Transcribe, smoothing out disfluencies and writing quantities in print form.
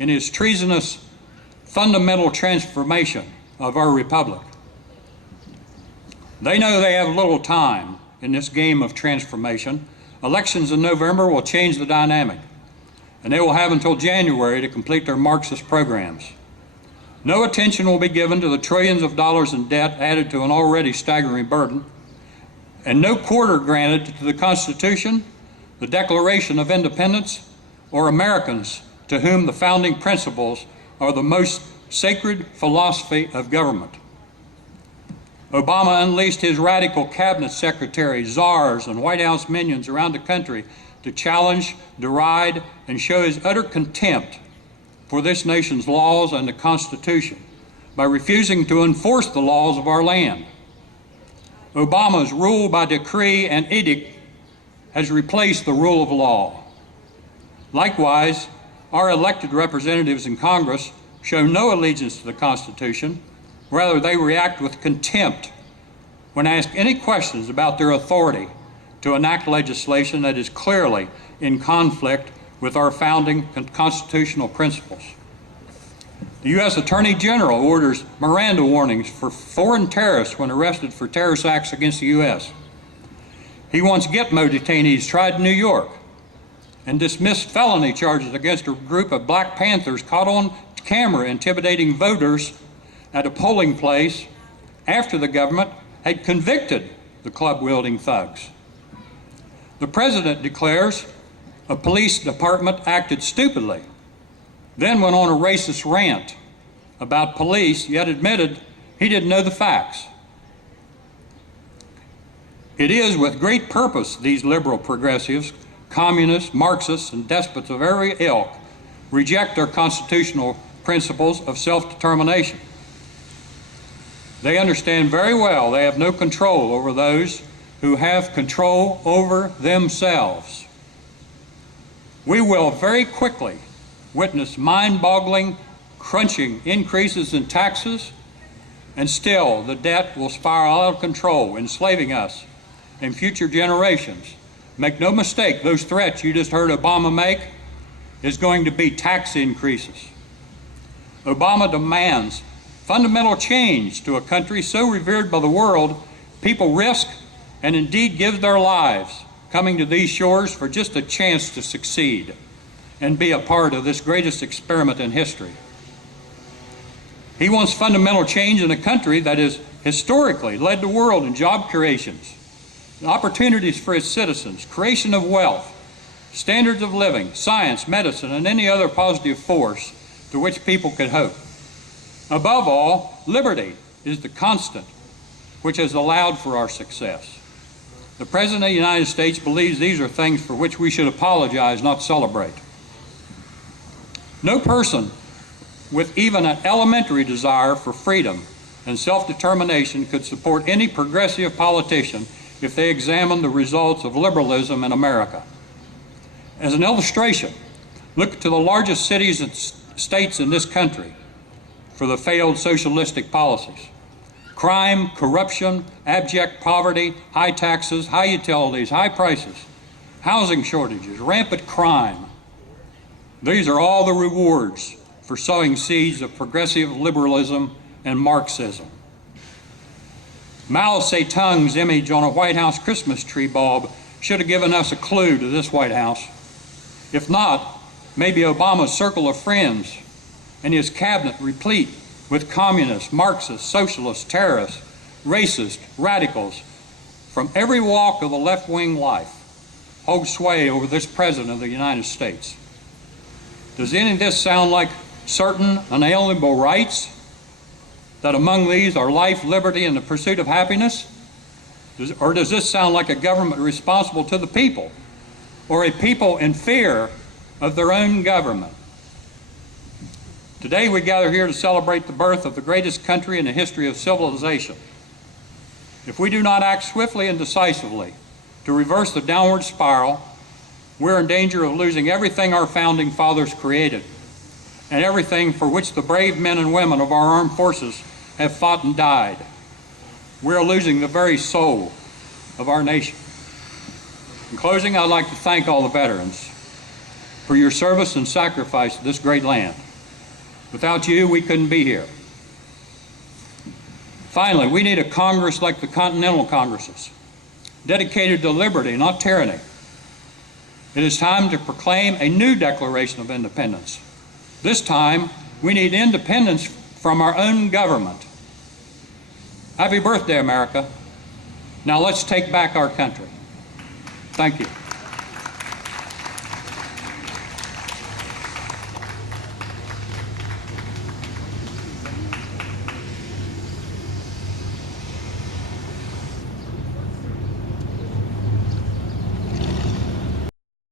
in his treasonous fundamental transformation of our republic. They know they have little time in this game of transformation. Elections in November will change the dynamic, and they will have until January to complete their Marxist programs. No attention will be given to the trillions of dollars in debt added to an already staggering burden, and no quarter granted to the Constitution, the Declaration of Independence, or Americans to whom the founding principles are the most sacred philosophy of government. Obama unleashed his radical cabinet secretaries, czars, and White House minions around the country to challenge, deride, and show his utter contempt for this nation's laws and the Constitution by refusing to enforce the laws of our land. Obama's rule by decree and edict has replaced the rule of law. Likewise, our elected representatives in Congress show no allegiance to the Constitution. Rather, they react with contempt when asked any questions about their authority to enact legislation that is clearly in conflict with our founding constitutional principles. The U.S. Attorney General orders Miranda warnings for foreign terrorists when arrested for terrorist acts against the U.S. He wants Gitmo detainees tried in New York and dismissed felony charges against a group of Black Panthers caught on camera intimidating voters at a polling place after the government had convicted the club-wielding thugs. The president declares a police department acted stupidly, then went on a racist rant about police, yet admitted he didn't know the facts. It is with great purpose these liberal progressives, communists, Marxists, and despots of every ilk reject our constitutional principles of self-determination. They understand very well they have no control over those who have control over themselves. We will very quickly witness mind-boggling, crunching increases in taxes, and still the debt will spiral out of control, enslaving us and future generations. Make no mistake, those threats you just heard Obama make is going to be tax increases. Obama demands fundamental change to a country so revered by the world, people risk and indeed give their lives coming to these shores for just a chance to succeed and be a part of this greatest experiment in history. He wants fundamental change in a country that has historically led the world in job creations, opportunities for its citizens, creation of wealth, standards of living, science, medicine, and any other positive force to which people could hope. Above all, liberty is the constant which has allowed for our success. The President of the United States believes these are things for which we should apologize, not celebrate. No person with even an elementary desire for freedom and self-determination could support any progressive politician if they examine the results of liberalism in America. As an illustration, look to the largest cities and states in this country for the failed socialistic policies. Crime, corruption, abject poverty, high taxes, high utilities, high prices, housing shortages, rampant crime. These are all the rewards for sowing seeds of progressive liberalism and Marxism. Mao Zedong's image on a White House Christmas tree bulb should have given us a clue to this White House. If not, maybe Obama's circle of friends and his cabinet replete with communists, Marxists, socialists, terrorists, racists, radicals from every walk of the left-wing life hold sway over this President of the United States. Does any of this sound like certain unalienable rights? That among these are life, liberty, and the pursuit of happiness? Or does this sound like a government responsible to the people, or a people in fear of their own government? Today we gather here to celebrate the birth of the greatest country in the history of civilization. If we do not act swiftly and decisively to reverse the downward spiral, we're in danger of losing everything our founding fathers created and everything for which the brave men and women of our armed forces have fought and died. We're losing the very soul of our nation. In closing, I'd like to thank all the veterans for your service and sacrifice to this great land. Without you, we couldn't be here. Finally, we need a Congress like the Continental Congresses, dedicated to liberty, not tyranny. It is time to proclaim a new Declaration of Independence. This time, we need independence from our own government. Happy birthday, America. Now let's take back our country. Thank you.